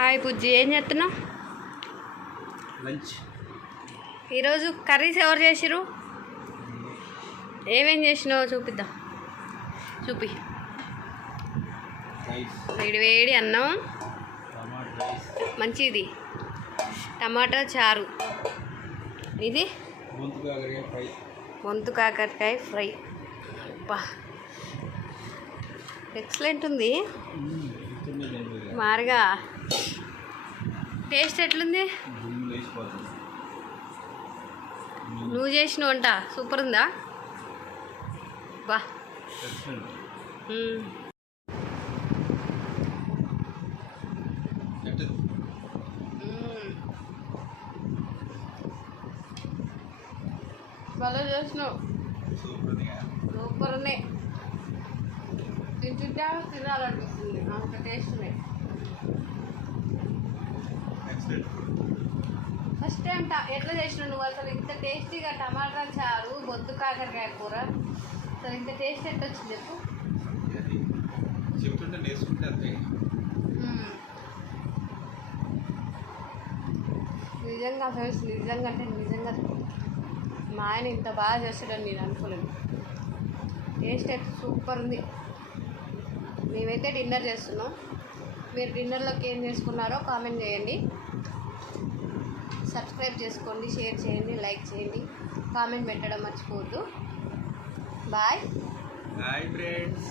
Hi బుజ్జి ఏం చేస్తున్నావు? Lunch. ఈరోజు కర్రీస్ ఎవరు చేసిరు ఏమేం చేసినావో చూపిద్దాం. చూపి. వేడి వేడి అన్నం. మంచిది. టమాటా చారు. ఇది? గొంతు కాకరకాయ ఫ్రై. ఎక్సలెంట్ ఉంది. మారుగా. టేస్ట్ ఎట్లుంది? నువ్వు చేసిన వంట సూపర్ ఉందా బా. భలే చేసినావు. సూపర్ ఉన్నాయి తింటుంటే తినాలనిపిస్తుంది. ఫస్ట్ టైం ఎట్లా చేసినావు నువ్వు? అసలు ఇంత టేస్టీగా టమాటా చారు బొద్దు కాకరకాయ కూర. అసలు ఇంత టేస్ట్ ఎట్లా వచ్చింది చెప్పు చెప్తుంటే నేర్చుకుంటే అంతే. నిజంగా ఫ్రెండ్స్ నిజంగా అంటే నిజంగా మా ఆయన ఇంత బాగా చేస్తాడని నేను అనుకోలేదు. టేస్ట్ అయితే సూపర్ ఉంది. మేమైతే డిన్నర్ చేస్తున్నాం. మీరు డిన్నర్లోకి ఏం చేసుకున్నారో కామెంట్ చేయండి. సబ్స్క్రైబ్ చేసుకోండి షేర్ చేయండి లైక్ చేయండి. కామెంట్ పెట్టడం మర్చిపోవద్దు. బాయ్. Bye friends.